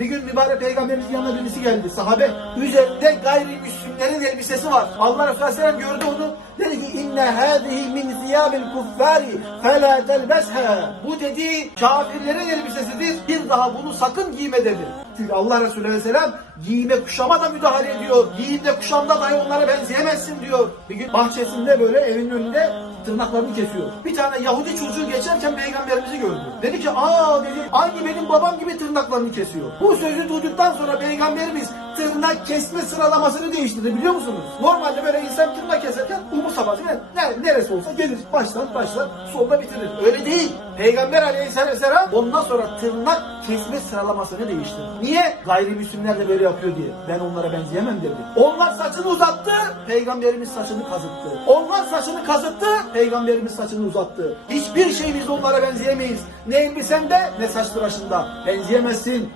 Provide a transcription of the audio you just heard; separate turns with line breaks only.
Bir gün mübarek peygamberimizin yanına birisi geldi sahabe. Üzerinde gayrimüslimlerin elbisesi var. Allah Resulü Aleyhisselam gördü onu. Dedi ki inne hâzihi min ziyabil kuffari felâ telbesha. Bu dedi kafirlerin elbisesidir. Bir daha bunu sakın giyme dedi. Çünkü Allah Resulü Aleyhisselam giyime kuşama da müdahale ediyor. Giyimde kuşamda dahi onlara benzeyemezsin diyor. Bir gün bahçesinde böyle evin önünde tırnaklarını kesiyor. Bir tane Yahudi çocuğu geçerken peygamberimizi gördü. Dedi ki aa dedi aynı benim babam gibi tırnaklarını kesiyor. Bu sözü duyduktan sonra peygamberimiz tırnak kesme sıralamasını değiştirdi biliyor musunuz? Normalde böyle insan tırnak keserken umursamaz. Ne, ne, neresi olsa gelir baştan başlar solda bitirir. Öyle değil. Peygamber aleyhisselam ondan sonra tırnak kesme sıralamasını değiştirdi. Niye? Gayrimüslimler de böyle yapıyor diye. Ben onlara benzeyemem dedi. Onlar saçını uzattı, peygamberimiz saçını kazıttı. Onlar saçını kazıttı, peygamberimiz saçını uzattı. Hiçbir şey biz onlara benzeyemeyiz. Ne elbisende ne saç tıraşında. Benzeyemezsin.